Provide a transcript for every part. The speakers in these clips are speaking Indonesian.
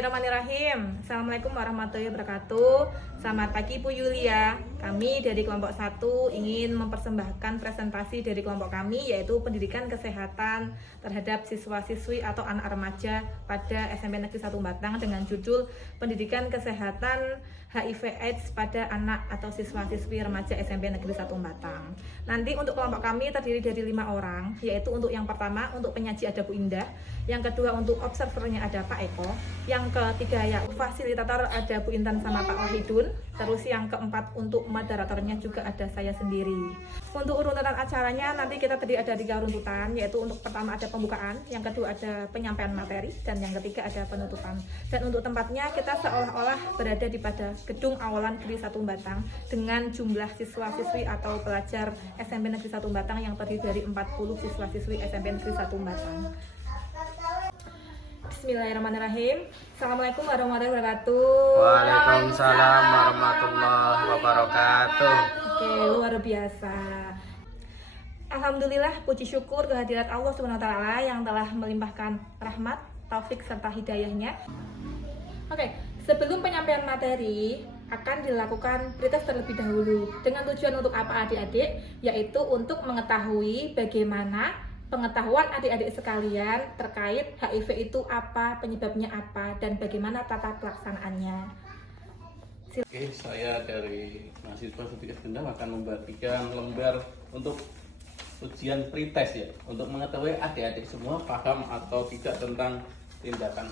Bismillahirrahmanirrahim. Assalamualaikum warahmatullahi wabarakatuh. Selamat pagi Bu Yulia. Kami dari kelompok 1 ingin mempersembahkan presentasi dari kelompok kami, yaitu pendidikan kesehatan terhadap siswa-siswi atau anak remaja pada SMP Negeri 1 Batang dengan judul Pendidikan Kesehatan HIV/AIDS pada anak atau siswa-siswi remaja SMP Negeri 1 Batang. Nanti untuk kelompok kami terdiri dari 5 orang, yaitu untuk yang pertama untuk penyaji ada Bu Indah, yang kedua untuk observernya ada Pak Eko, yang ketiga ya fasilitator ada Bu Intan sama Pak Wahidun, terus yang keempat untuk moderatornya juga ada saya sendiri. Untuk urutan acaranya nanti kita tadi ada 3 runtutan, yaitu untuk pertama ada pembukaan, yang kedua ada penyampaian materi, dan yang ketiga ada penutupan. Dan untuk tempatnya kita seolah-olah berada di pada gedung awalan Negeri 1 Batang dengan jumlah siswa-siswi atau pelajar SMP Negeri 1 Batang yang terdiri dari 40 siswa-siswi SMP Negeri 1 Batang. Bismillahirrahmanirrahim. Assalamualaikum warahmatullahi wabarakatuh. Waalaikumsalam warahmatullahi wabarakatuh. Oke, luar biasa. Alhamdulillah, puji syukur kehadirat Allah SWT yang telah melimpahkan rahmat, taufik serta hidayahnya. Oke, sebelum penyampaian materi akan dilakukan pretest terlebih dahulu dengan tujuan untuk apa adik-adik, yaitu untuk mengetahui bagaimana pengetahuan adik-adik sekalian terkait HIV itu apa, penyebabnya apa, dan bagaimana tata pelaksanaannya. Oke, saya dari mahasiswa Setika Gendam akan membagikan lembar untuk ujian pretest ya, untuk mengetahui adik-adik semua paham atau tidak tentang tindakan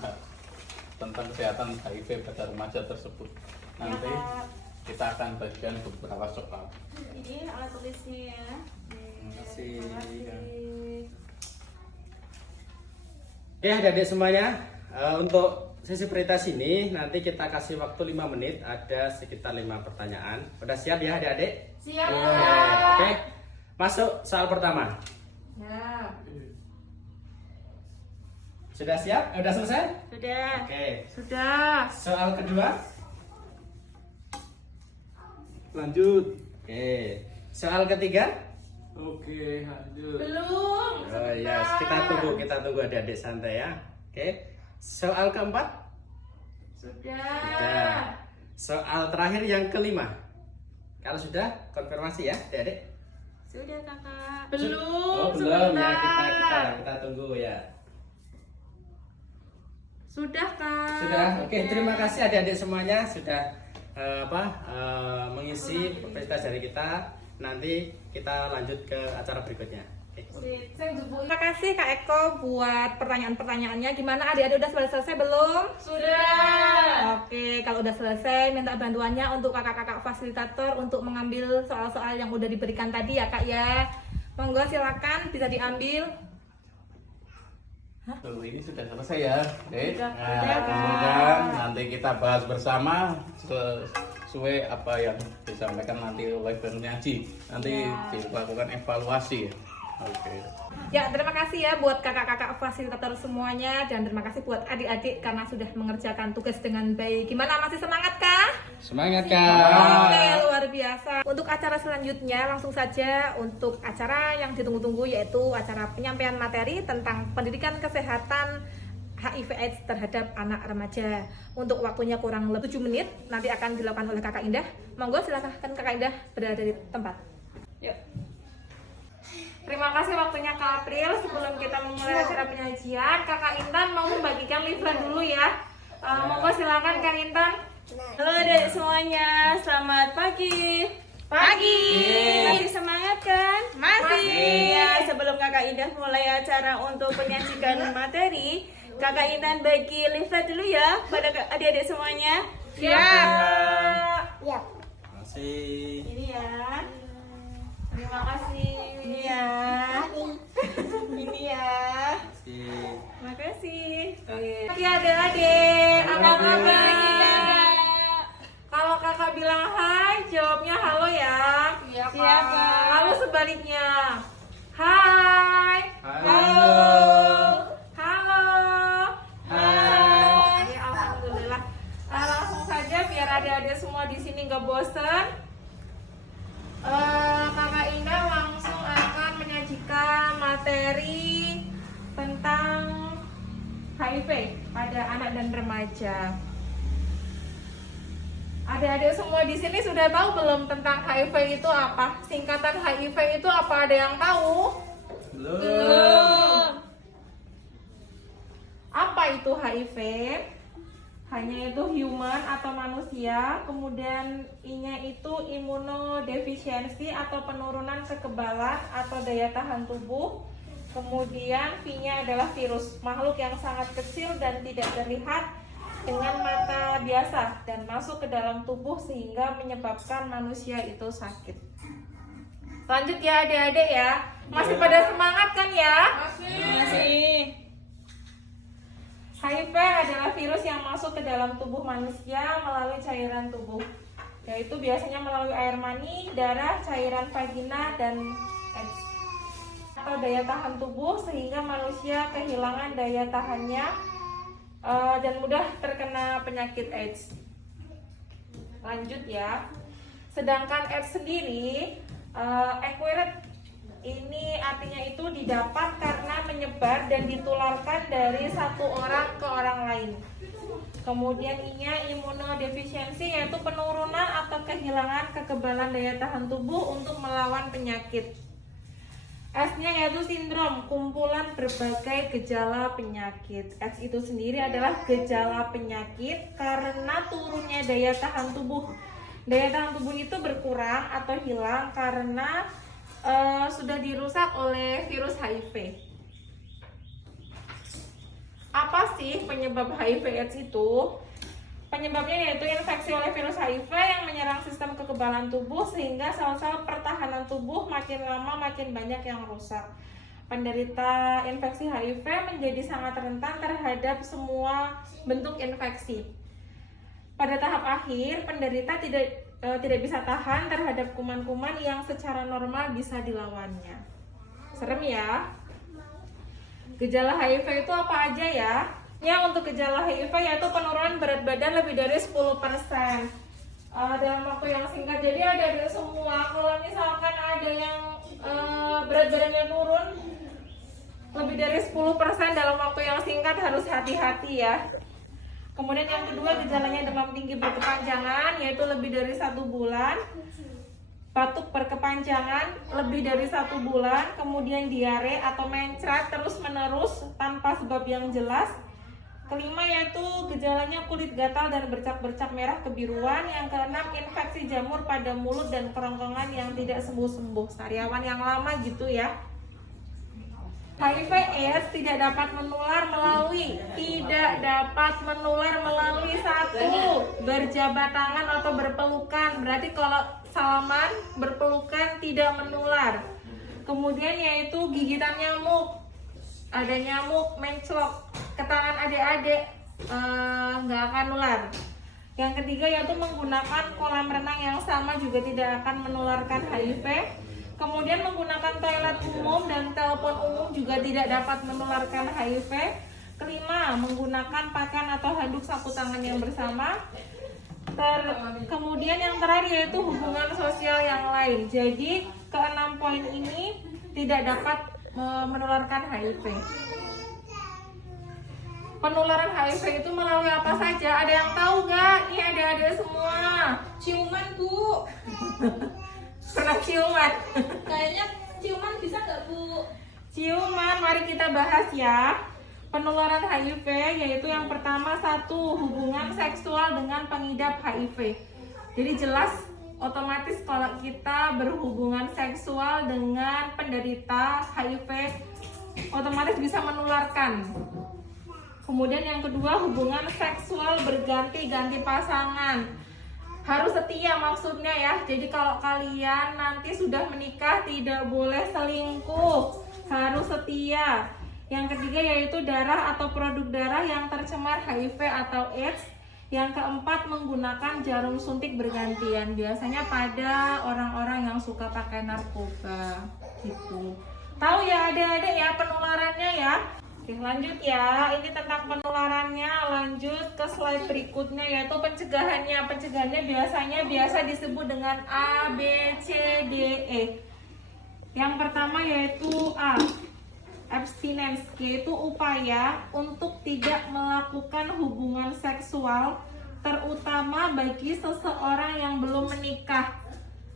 tentang kesehatan HIV pada remaja tersebut. Nanti kita akan bagikan beberapa soal. Ini alat tulisnya ya. Terima kasih. Oke adik-adik semuanya, untuk sesi pretest ini nanti kita kasih waktu 5 menit, ada sekitar 5 pertanyaan. Udah siap ya adik-adik? Siap. Oke, masuk soal pertama. Ya. Sudah siap? Udah selesai? Sudah. Oke. Sudah. Soal kedua. Lanjut. Oke. Soal ketiga. Oke, lanjut. Belum. Oh ya, kita tunggu adik-adik santai ya. Oke. Soal keempat. Sudah. Soal terakhir yang kelima. Kalau sudah, konfirmasi ya, adik-adik. Sudah kakak. Oh, belum ya, kita tunggu ya. Sudah kak. Sudah. Oke, terima kasih adik-adik semuanya sudah mengisi presentasi dari kita. Nanti kita lanjut ke acara berikutnya. Oke. Terima kasih Kak Eko buat pertanyaan-pertanyaannya. Gimana adik-adik udah selesai belum? Sudah. Oke, kalau udah selesai minta bantuannya untuk kakak-kakak fasilitator untuk mengambil soal-soal yang udah diberikan tadi ya Kak ya. Monggo silakan bisa diambil. Tuh, ini sudah selesai ya. Oke. Sudah. Nah, kemudian nanti kita bahas bersama sesuai apa yang disampaikan nanti oleh penyaji. Nanti dilakukan evaluasi. Oke. Ya, terima kasih ya buat kakak-kakak fasilitator semuanya, dan terima kasih buat adik-adik karena sudah mengerjakan tugas dengan baik. Gimana, masih semangat kah? Semangat Oke, Kak. luar biasa. Untuk acara selanjutnya langsung saja untuk acara yang ditunggu-tunggu, yaitu acara penyampaian materi tentang pendidikan kesehatan HIV/AIDS terhadap anak remaja. Untuk waktunya kurang lebih 7 menit, nanti akan dilakukan oleh Kakak Indah. Monggo silakan Kakak Indah berada di tempat. Yuk. Terima kasih waktunya Kak April. Sebelum kita memulai acara penyajian, Kakak Intan mau membagikan leaflet dulu ya. Monggo silakan Kak Intan. Halo adik semuanya, selamat pagi. Pagi. Masih semangat kan? Masih. Ya, sebelum Kakak Indah mulai acara untuk penyajikan materi, Kakak Intan bagi leaflet dulu ya pada adik-adik semuanya. Siap. Masih. Ini ya. Terima kasih. Ini ya. Ini ya. Masih. Terima kasih. Oke adik-adik, apa kabar? Kalau kakak bilang hai, jawabnya halo ya. Iya, Kak. Lalu sebaliknya, hai. Halo. Halo. Hai. Oke, alhamdulillah. Langsung saja biar adik-adik semua di sini nggak bosen. Kakak Indah langsung akan menyajikan materi tentang HIV. pada anak dan remaja. Adik-adik semua di sini sudah tahu belum tentang HIV itu apa? Singkatan HIV itu apa? Ada yang tahu? Belum. Apa itu HIV? Hanya itu human atau manusia, kemudian I-nya itu imunodefisiensi atau penurunan kekebalan atau daya tahan tubuh. Kemudian V-nya adalah virus, makhluk yang sangat kecil dan tidak terlihat dengan mata biasa dan masuk ke dalam tubuh sehingga menyebabkan manusia itu sakit. Lanjut ya adik-adik ya. Masih pada semangat kan ya? Masih. HIV adalah virus yang masuk ke dalam tubuh manusia melalui cairan tubuh, yaitu biasanya melalui air mani, darah, cairan vagina, dan AIDS atau daya tahan tubuh sehingga manusia kehilangan daya tahannya dan mudah terkena penyakit AIDS. Lanjut ya. Sedangkan AIDS sendiri acquired ini artinya itu didapat karena menyebar dan ditularkan dari satu orang ke orang lain. Kemudian I-nya imunodefisiensi, yaitu penurunan atau kehilangan kekebalan daya tahan tubuh untuk melawan penyakit. S-nya yaitu sindrom, kumpulan berbagai gejala penyakit. S itu sendiri adalah gejala penyakit karena turunnya daya tahan tubuh. Daya tahan tubuh itu berkurang atau hilang karena sudah dirusak oleh virus HIV. Apa sih penyebab HIV/AIDS itu? Penyebabnya yaitu infeksi oleh virus HIV yang menyerang sistem kekebalan tubuh sehingga sel-sel pertahanan tubuh makin lama makin banyak yang rusak. Penderita infeksi HIV menjadi sangat rentan terhadap semua bentuk infeksi. Pada tahap akhir, penderita tidak bisa tahan terhadap kuman-kuman yang secara normal bisa dilawannya. Serem ya. Gejala HIV itu apa aja ya? Ya, untuk gejala HIV yaitu penurunan berat badan lebih dari 10% dalam waktu yang singkat. Jadi ada semua, kalau misalkan ada yang berat badannya turun lebih dari 10% dalam waktu yang singkat, harus hati-hati ya. Kemudian yang kedua, gejalanya demam tinggi berkepanjangan, yaitu lebih dari 1 bulan. Batuk berkepanjangan lebih dari 1 bulan. Kemudian diare atau mencret terus menerus tanpa sebab yang jelas. Kelima yaitu gejalanya kulit gatal dan bercak-bercak merah kebiruan. Yang keenam, infeksi jamur pada mulut dan kerongkongan yang tidak sembuh-sembuh. Sariawan yang lama gitu ya. HIV/AIDS tidak dapat menular melalui satu, berjabat tangan atau berpelukan. Berarti kalau salaman, berpelukan tidak menular. Kemudian yaitu gigitan nyamuk. Ada nyamuk menclok ke tangan adik-adik, nggak akan nular. Yang ketiga yaitu menggunakan kolam renang yang sama juga tidak akan menularkan HIV. Kemudian menggunakan toilet umum dan telepon umum juga tidak dapat menularkan HIV. Kelima, menggunakan pakaian atau handuk sapu tangan yang bersama. Kemudian yang terakhir yaitu hubungan sosial yang lain. Jadi ke-6 poin ini tidak dapat menularkan HIV. Penularan HIV itu melalui apa saja? Ada yang tahu nggak? Ini ada semua. Ciuman, Bu. Pernah ciuman? Kayaknya ciuman bisa nggak, Bu? Ciuman, mari kita bahas ya. Penularan HIV yaitu yang pertama, 1, hubungan seksual dengan pengidap HIV. Jadi jelas otomatis kalau kita berhubungan seksual dengan penderita HIV otomatis bisa menularkan. Kemudian yang kedua, hubungan seksual berganti-ganti pasangan. Harus setia maksudnya ya. Jadi kalau kalian nanti sudah menikah tidak boleh selingkuh, harus setia. Yang ketiga yaitu darah atau produk darah yang tercemar HIV atau AIDS. Yang keempat, menggunakan jarum suntik bergantian, biasanya pada orang-orang yang suka pakai narkoba gitu. Tahu ya adik-adik ya penularannya ya. Oke, lanjut ya, ini tentang penularannya. Lanjut ke slide berikutnya yaitu pencegahannya. Pencegahannya biasa disebut dengan A, B, C, D, E. Yang pertama yaitu A, abstinence, yaitu upaya untuk tidak melakukan hubungan seksual, terutama bagi seseorang yang belum menikah.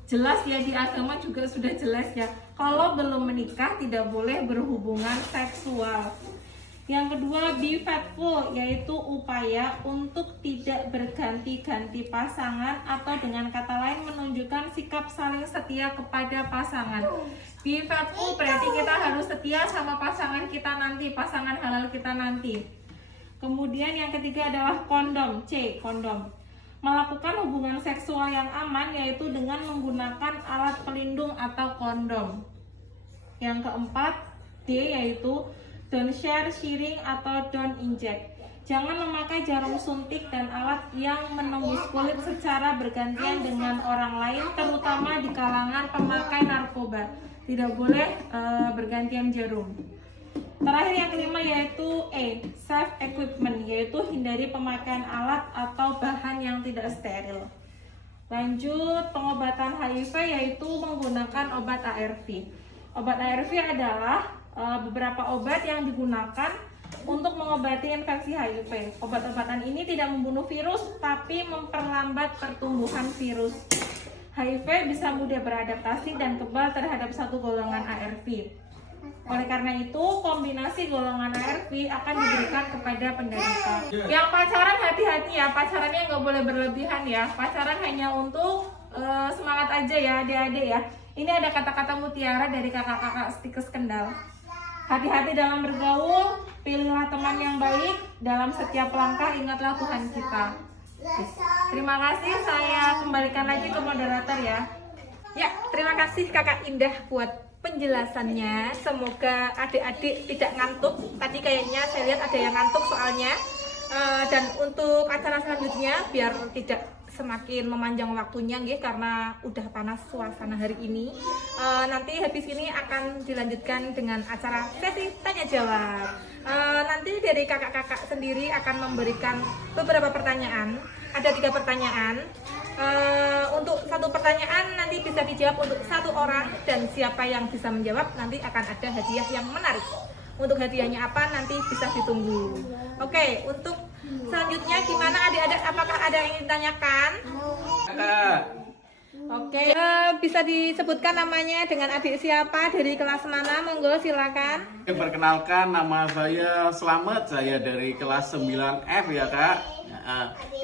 Jelas ya, di agama juga sudah jelas ya, kalau belum menikah tidak boleh berhubungan seksual. Yang kedua, be faithful, yaitu upaya untuk tidak berganti-ganti pasangan atau dengan kata lain menunjukkan sikap saling setia kepada pasangan. Be faithful berarti kita harus setia sama pasangan kita nanti, pasangan halal kita nanti. Kemudian yang ketiga adalah kondom, C, kondom. Melakukan hubungan seksual yang aman yaitu dengan menggunakan alat pelindung atau kondom. Yang keempat, D, yaitu don't share, sharing, atau don't inject. Jangan memakai jarum suntik dan alat yang menembus kulit secara bergantian dengan orang lain, terutama di kalangan pemakai narkoba. Tidak boleh bergantian jarum. Terakhir yang kelima yaitu E, safe equipment, yaitu hindari pemakaian alat atau bahan yang tidak steril. Lanjut, pengobatan HIV yaitu menggunakan obat ARV. Obat ARV adalah beberapa obat yang digunakan untuk mengobati infeksi HIV. Obat-obatan ini tidak membunuh virus, tapi memperlambat pertumbuhan virus. HIV bisa mudah beradaptasi dan kebal terhadap satu golongan ARV. Oleh karena itu, kombinasi golongan ARV akan diberikan kepada penderita. Yang pacaran hati-hati ya, pacarannya nggak boleh berlebihan ya. Pacaran hanya untuk semangat aja ya adik-adik ya. Ini ada kata-kata mutiara dari kakak-kakak Stikes Kendal. Hati-hati dalam bergaul, pilihlah teman yang baik, dalam setiap langkah ingatlah Tuhan kita. Terima kasih, saya kembalikan lagi ke moderator ya. Ya, terima kasih Kakak Indah buat penjelasannya. Semoga adik-adik tidak ngantuk. Tadi kayaknya saya lihat ada yang ngantuk soalnya. Dan untuk acara selanjutnya biar tidak semakin memanjang waktunya nggih, karena udah panas suasana hari ini. Nanti habis ini akan dilanjutkan dengan acara sesi tanya jawab. Nanti dari kakak-kakak sendiri akan memberikan beberapa pertanyaan. Ada 3 pertanyaan. Untuk satu pertanyaan nanti bisa dijawab untuk 1 orang, dan siapa yang bisa menjawab nanti akan ada hadiah yang menarik. Untuk hadiahnya apa nanti bisa ditunggu. Oke, untuk selanjutnya gimana adik-adik? Apakah ada yang ingin ditanyakan? Kakak. Oke, bisa disebutkan namanya dengan adik siapa, dari kelas mana? Monggo silakan. Perkenalkan, nama saya Slamet, saya dari kelas 9F ya kak.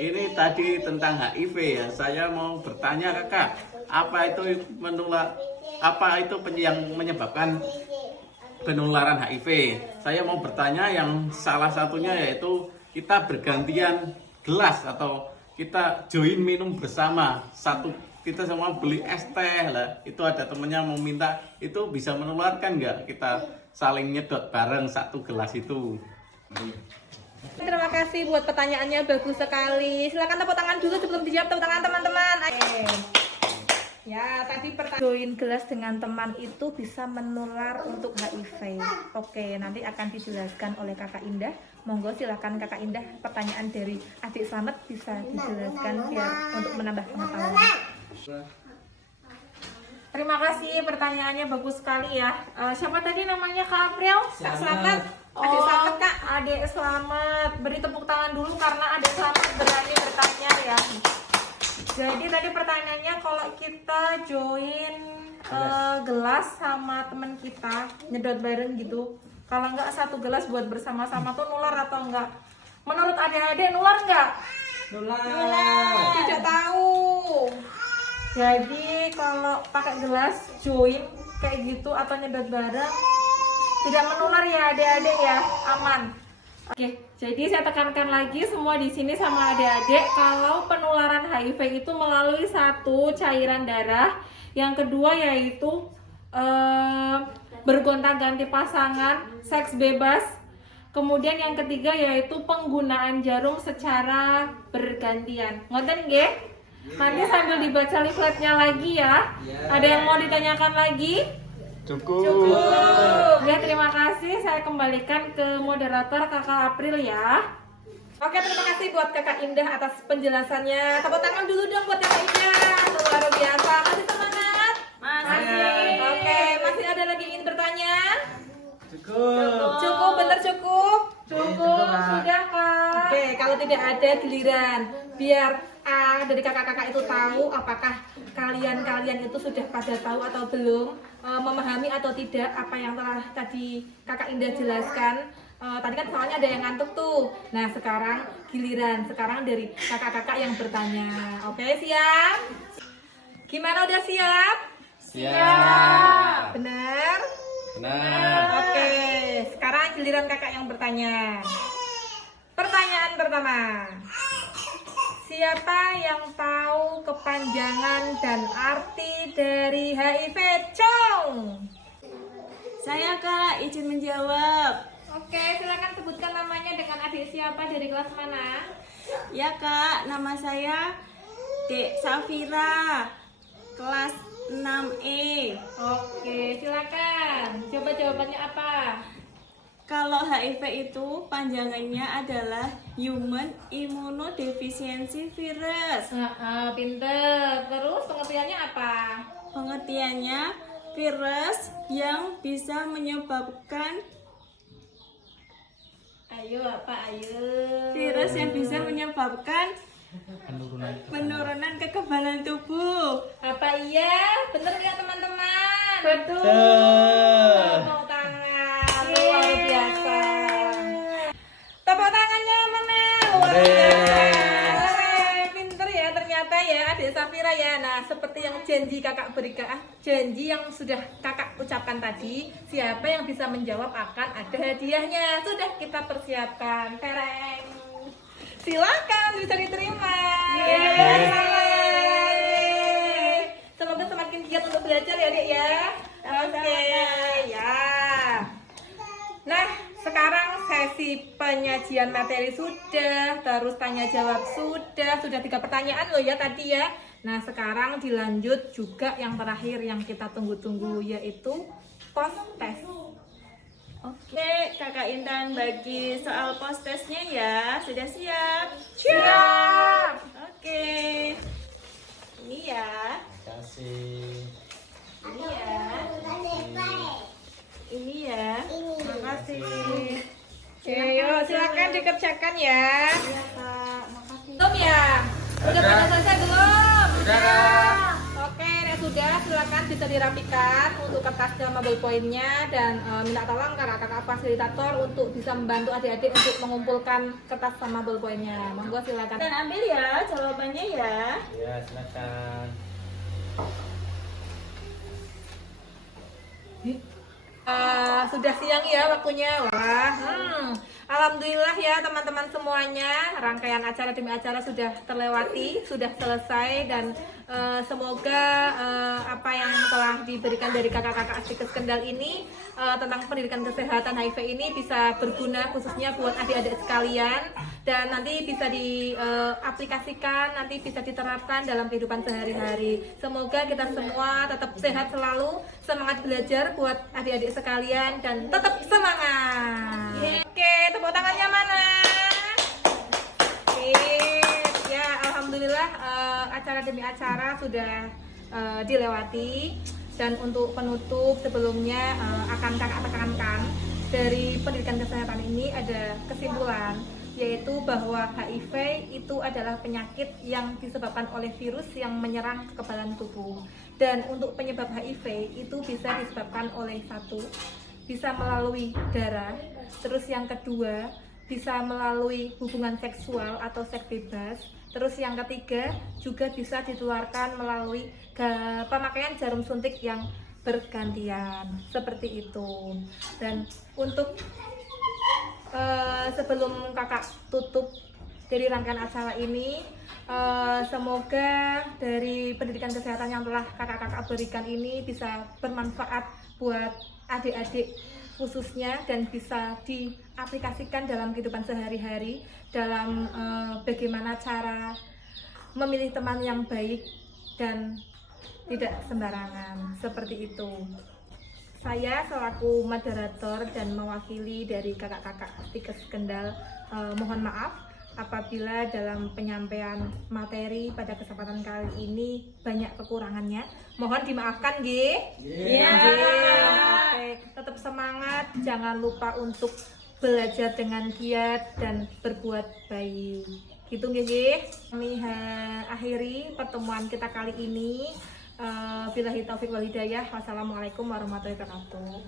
Ini tadi tentang HIV ya. Saya mau bertanya kakak, apa itu yang menyebabkan penularan HIV? Saya mau bertanya yang salah satunya yaitu kita bergantian gelas atau kita join minum bersama, kita semua beli es teh lah, itu ada temennya mau minta, itu bisa menularkan nggak kita saling nyedot bareng 1 gelas itu? Terima kasih buat pertanyaannya, bagus sekali. Silakan tepuk tangan dulu sebelum dijawab, tepuk tangan teman-teman. Ya, tadi pertanyaan join gelas dengan teman itu bisa menular untuk HIV. Oke, nanti akan dijelaskan oleh Kakak Indah. Monggo silakan Kakak Indah, pertanyaan dari adik Slamet bisa dijelaskan biar untuk menambah pengetahuan. Terima kasih, pertanyaannya bagus sekali ya. Siapa tadi namanya Kak April? Kak Slamet, adik Slamet Kak. Adik Slamet, beri tepuk tangan dulu karena adik Slamet berani bertanya ya. Jadi tadi pertanyaannya, kalau kita join gelas sama teman kita, nyedot bareng gitu, kalau nggak 1 gelas buat bersama-sama tuh nular atau enggak? Menurut adik-adik nular nggak? Nular. Tidak tahu. Jadi kalau pakai gelas join kayak gitu atau nyedot bareng tidak menular ya adik-adik ya, aman. Oke, jadi saya tekankan lagi semua di sini sama adik-adik, kalau penularan HIV itu melalui 1 cairan darah, yang kedua yaitu bergonta-ganti pasangan, seks bebas, kemudian yang ketiga yaitu penggunaan jarum secara bergantian. Ngoten nggih? Nanti sambil dibaca leafletnya lagi ya. Ada yang mau ditanyakan lagi? Cukup. Ya, terima kasih. Saya kembalikan ke moderator Kakak April ya. Oke, terima kasih buat Kakak Indah atas penjelasannya. Tepuk tangan dulu dong buat Kakak Indah. Luar biasa. Masih semangat? Masih. Oke, masih ada lagi ingin bertanya? Cukup, bener cukup. Cukup, sudah Kak. Oke, kalau tidak ada giliran, biar dari kakak-kakak itu tahu apakah kalian itu sudah pada tahu atau belum, memahami atau tidak apa yang telah tadi Kakak Indah jelaskan. Tadi kan soalnya ada yang ngantuk tuh. Nah sekarang giliran, sekarang dari kakak-kakak yang bertanya. Oke, siap? Gimana, udah siap? Siap. Benar? Benar. Oke, sekarang giliran kakak yang bertanya. Pertanyaan pertama. Siapa yang tahu kepanjangan dan arti dari HIV? Cong! Saya Kak, izin menjawab. Oke, silakan sebutkan namanya dengan adik siapa dari kelas mana? Ya Kak, nama saya Dek Safira, kelas 6E. Oke, silakan. Coba jawabannya apa? Kalau HIV itu panjangannya adalah Human Immunodeficiency Virus. Pinter. Terus pengertiannya apa? Pengertiannya virus yang bisa menyebabkan virus yang bisa menyebabkan penurunan kekebalan tubuh. Apa iya? Bener nggak teman-teman? Betul. Tepuk tangan, luar biasa. Tepuk tangannya mana? Luar biasa. Pinter ya ternyata ya adik Safira ya. Nah seperti yang janji kakak berikan, janji yang sudah kakak ucapkan tadi, siapa yang bisa menjawab akan ada hadiahnya. Sudah kita persiapkan. Tereng. Silakan bisa diterima. Yeay. Semoga semakin giat untuk belajar ya Dek ya. Oke ya. Nah sekarang sesi penyajian materi sudah, terus tanya jawab sudah 3 pertanyaan loh ya tadi ya. Nah sekarang dilanjut juga yang terakhir yang kita tunggu-tunggu, yaitu post test. Oke, Kakak Intan bagi soal post testnya ya. Sudah siap? Siap. Oke. Ini ya. Kasih. Ini ya. Ini ya. Makasih. Oke, yuk silakan dikerjakan ya. Iya Kak, makasih. Belum ya? Udah pada selesai belum? Sudah, Kak. Oke, nek sudah silakan bisa dirapikan untuk kertasnya sama ballpointnya dan minta tolong kakak-kakak fasilitator untuk bisa membantu adik-adik untuk mengumpulkan kertas sama ballpointnya. Monggo silakan. Dan ambil ya jawabannya ya. Ya, silakan. Sudah siang ya waktunya. Wah, alhamdulillah ya teman-teman semuanya, rangkaian acara demi acara sudah terlewati, sudah selesai, dan semoga apa yang telah diberikan dari kakak-kakak Astikes Kendal ini tentang pendidikan kesehatan HIV ini bisa berguna khususnya buat adik-adik sekalian, dan nanti bisa diaplikasikan, nanti bisa diterapkan dalam kehidupan sehari-hari. Semoga kita semua tetap sehat selalu, semangat belajar buat adik-adik sekalian, dan tetap semangat. Oke, tepuk tangannya mana? Ya, alhamdulillah acara demi acara sudah dilewati, dan untuk penutup sebelumnya akan kakak tekankan dari pendidikan kesehatan ini ada kesimpulan, yaitu bahwa HIV itu adalah penyakit yang disebabkan oleh virus yang menyerang kekebalan tubuh, dan untuk penyebab HIV itu bisa disebabkan oleh satu, bisa melalui darah, terus yang kedua bisa melalui hubungan seksual atau seks bebas, terus yang ketiga juga bisa ditularkan melalui pemakaian jarum suntik yang bergantian, seperti itu. Dan untuk sebelum kakak tutup dari rangkaian acara ini, semoga dari pendidikan kesehatan yang telah kakak-kakak berikan ini bisa bermanfaat buat adik-adik khususnya, dan bisa diaplikasikan dalam kehidupan sehari-hari, dalam bagaimana cara memilih teman yang baik dan tidak sembarangan, seperti itu. Saya selaku moderator dan mewakili dari kakak-kakak Astikes Kendal mohon maaf apabila dalam penyampaian materi pada kesempatan kali ini banyak kekurangannya. Mohon dimaafkan, nggih. Iya. Oke. tetap semangat, jangan lupa untuk belajar dengan giat dan berbuat baik. Gitu nggih. Kami akhiri pertemuan kita kali ini. Billahi taufik wal hidayah. Wassalamualaikum warahmatullahi wabarakatuh.